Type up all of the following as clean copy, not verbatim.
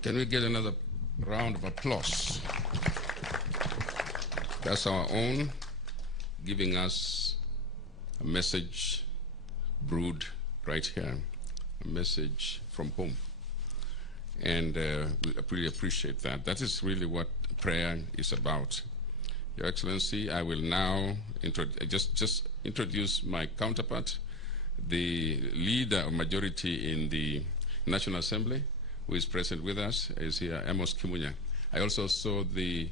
Can we get another round of applause? That's our own, giving us a message brewed right here, a message from home. And we really appreciate that. That is really what prayer is about. Your Excellency, I will now just introduce my counterpart, the leader of majority in the National Assembly, who is present with us, is here, Amos Kimeumana. I also saw the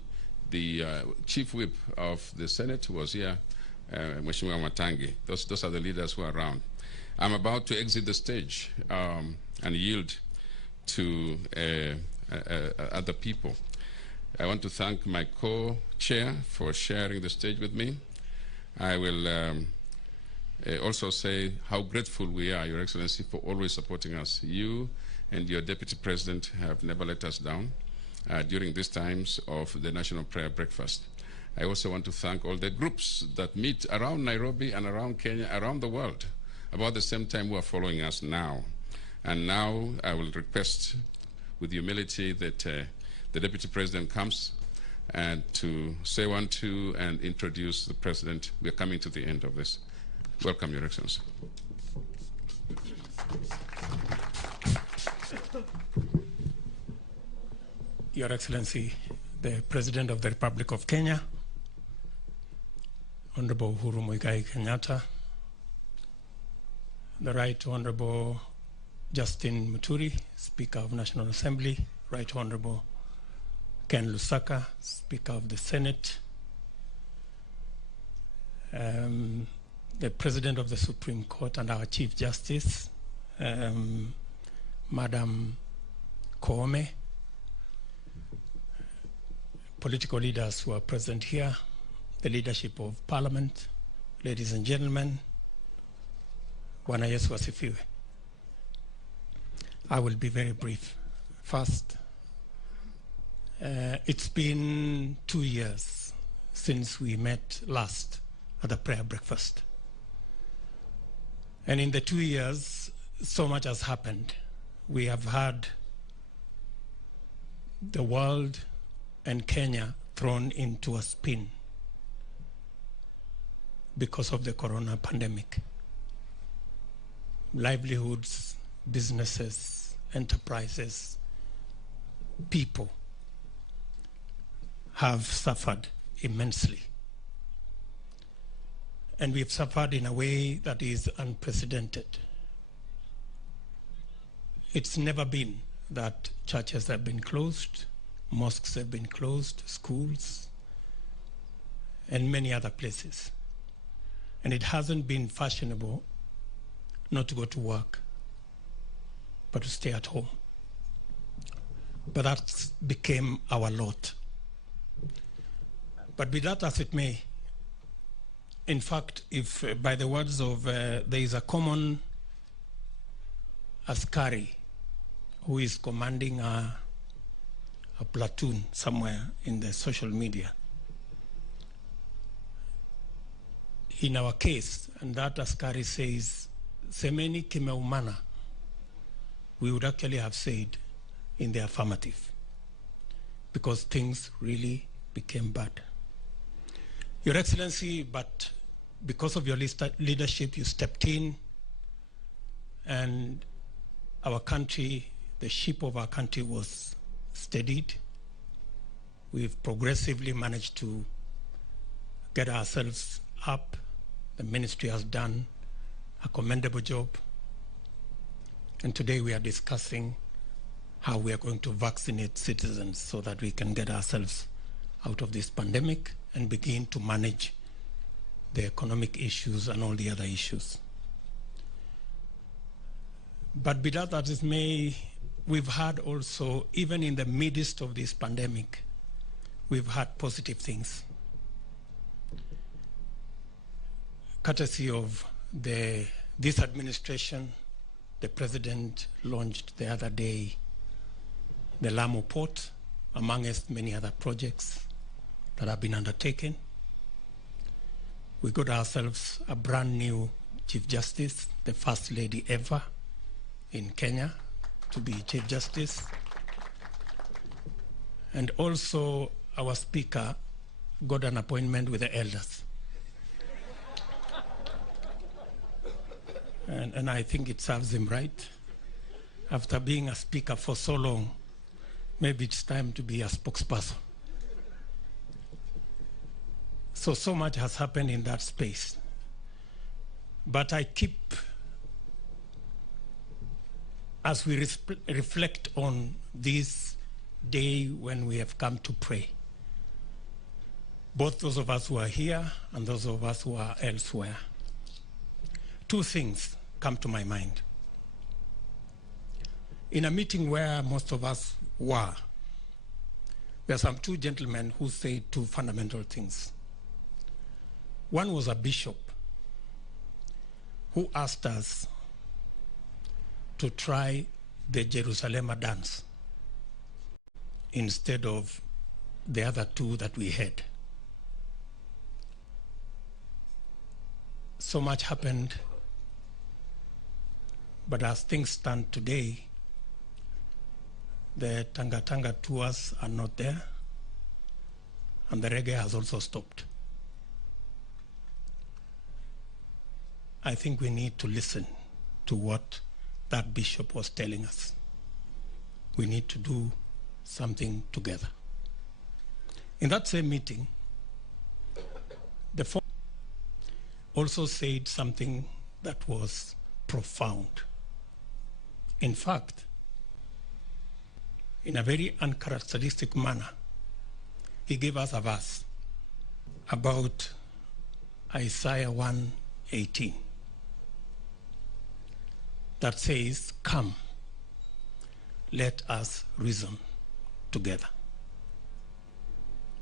chief whip of the Senate, who was here, Mheshimiwa Matangi. Those are the leaders who are around. I'm about to exit the stage and yield to other people. I want to thank my co-chair for sharing the stage with me. I will also say how grateful we are, Your Excellency, for always supporting us. You and your Deputy President have never let us down during these times of the National Prayer Breakfast. I also want to thank all the groups that meet around Nairobi and around Kenya, around the world, about the same time who are following us now. And now I will request with humility that the Deputy President comes and to say 1, 2, and introduce the President. We are coming to the end of this. Welcome, Your Excellency. Your Excellency, the President of the Republic of Kenya, Honorable Uhuru Muigai Kenyatta, the Right Honorable Justin Muturi, Speaker of National Assembly, Right Honorable Ken Lusaka, Speaker of the Senate, the President of the Supreme Court and our Chief Justice, Madam Koome, political leaders who are present here, the leadership of Parliament, ladies and gentlemen, Bwana Yesu asifiwe. I will be very brief. First, it's been 2 years since we met last at the prayer breakfast. And in the 2 years, so much has happened. We have had the world and Kenya thrown into a spin because of the corona pandemic. Livelihoods, businesses, enterprises, people have suffered immensely. And we've suffered in a way that is unprecedented. It's never been that churches have been closed, mosques have been closed, schools, and many other places. And it hasn't been fashionable not to go to work, but to stay at home. But that became our lot. But be that as it may, in fact, if by the words of, there is a common askari who is commanding a platoon somewhere in the social media. In our case, and that askari says, Semeni Kimeumana, we would actually have said in the affirmative, because things really became bad. Your Excellency, but because of your leadership, you stepped in, and our country, the ship of our country was steadied. We've progressively managed to get ourselves up. The ministry has done a commendable job. And today we are discussing how we are going to vaccinate citizens so that we can get ourselves out of this pandemic and begin to manage the economic issues and all the other issues. But be that as it may, we've had also, even in the midst of this pandemic, we've had positive things. Courtesy of this administration, the President launched the other day the Lamu Port, amongst many other projects that have been undertaken. We got ourselves a brand new Chief Justice, the first lady ever in Kenya to be Chief Justice. And also our speaker got an appointment with the elders. And I think it serves him right. After being a speaker for so long, maybe it's time to be a spokesperson. So much has happened in that space. But I keep, as we reflect on this day when we have come to pray, both those of us who are here and those of us who are elsewhere, two things come to my mind. In a meeting where most of us were, there are some two gentlemen who said two fundamental things. One was a bishop who asked us to try the Jerusalem dance instead of the other two that we had. So much happened, but as things stand today, the Tanga Tanga tours are not there, and the reggae has also stopped. I think we need to listen to what that bishop was telling us. We need to do something together. In that same meeting, the four also said something that was profound. In fact, in a very uncharacteristic manner, he gave us a verse about Isaiah 1:18 that says, "Come, let us reason together."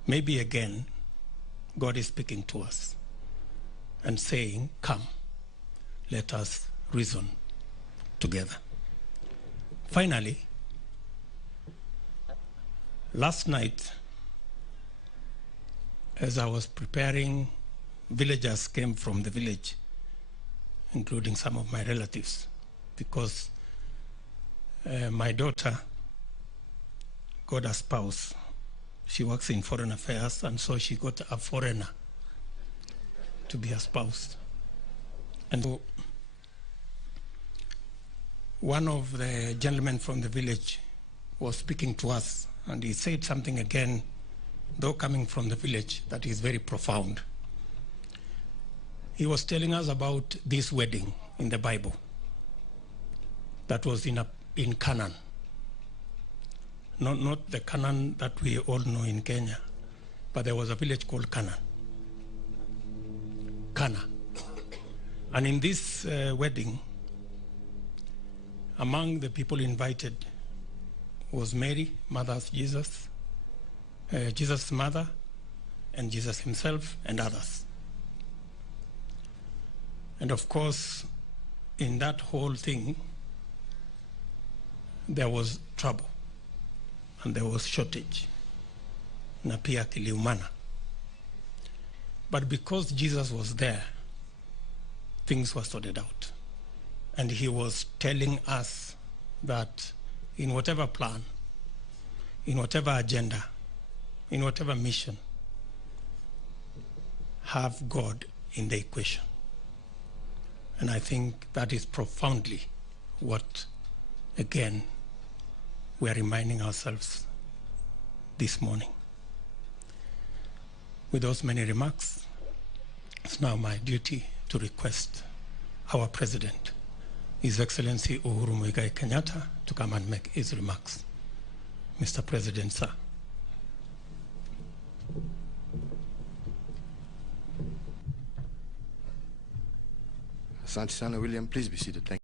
Maybe again, God is speaking to us and saying, "Come, let us reason together." Finally, last night, as I was preparing, villagers came from the village, including some of my relatives, because my daughter got a spouse. She works in foreign affairs, and so she got a foreigner to be a spouse. And so one of the gentlemen from the village was speaking to us, and he said something again, though coming from the village, that is very profound. He was telling us about this wedding in the Bible that was in Canaan. Not the Canaan that we all know in Kenya, but there was a village called Canaan. Cana. And in this wedding, among the people invited was Mary, mother of Jesus, Jesus' mother, and Jesus himself, and others. And of course, in that whole thing, there was trouble, and there was shortage. Na pia Kimeumana. But because Jesus was there, things were sorted out. And he was telling us that in whatever plan, in whatever agenda, in whatever mission, have God in the equation. And I think that is profoundly what, again, we are reminding ourselves this morning. With those many remarks, it's now my duty to request our President, His Excellency Uhuru Muigai Kenyatta, to come and make his remarks. Mr. President, sir. Asante sana, William. Please be seated. Thank you.